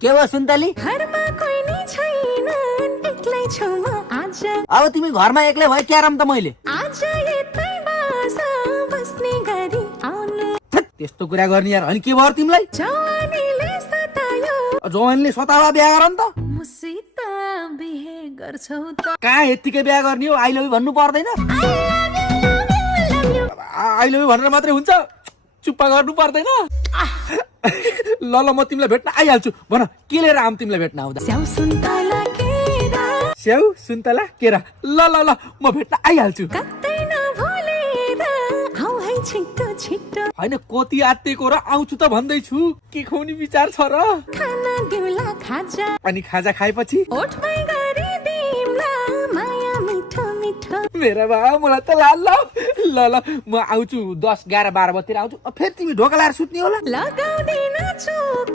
के हो सुन्तली? घरमा कोही नि छैन, एक्लै छु म आज। अब तिमी घरमा एक्लै भयो क्यारम त मैले आज यतै बस्ने गरी आउनु। त्यस्तो कुरा गर्ने यार। अनि के भयो तिमीलाई? जवानीले सतायो, जवानले सतावा बिहा गर नि त। मसित बिहे गर्छौ त। कहाँ यत्तिकै बिहा गर्ने हो? आई लभ यु भन्नु पर्दैन? आई लभ यु भनेर मात्रै हुन्छ? चुप्पा गर्नु पर्दैन? ल ल म तिमीलाई भेट्न आइहाल्छु। भन के लिएर आम तिमीलाई भेट्न आउँदा? स्याउ सुन्तला केरा, स्याउ सुन्तला केरा। ल ल ल म भेट्न आइहाल्छु। कतै नभुलेर आऊ है छिटो छिटो। होइन कति आत्तिएको र आउँछु त भन्दैछु। के खुवाउने विचार छ र? खाना दिउला खाजा, अनि खाजा खाएपछि ओठमै गरी दिउँला माया मिठो मिठो। मेरा बा मलाई त लाल ल ल म आउँछु 10, 11, 12 बजेतिर आउँछु। फेरि तिमी ढोका लाएर सुत्ने होला? लगाउँदिन चुप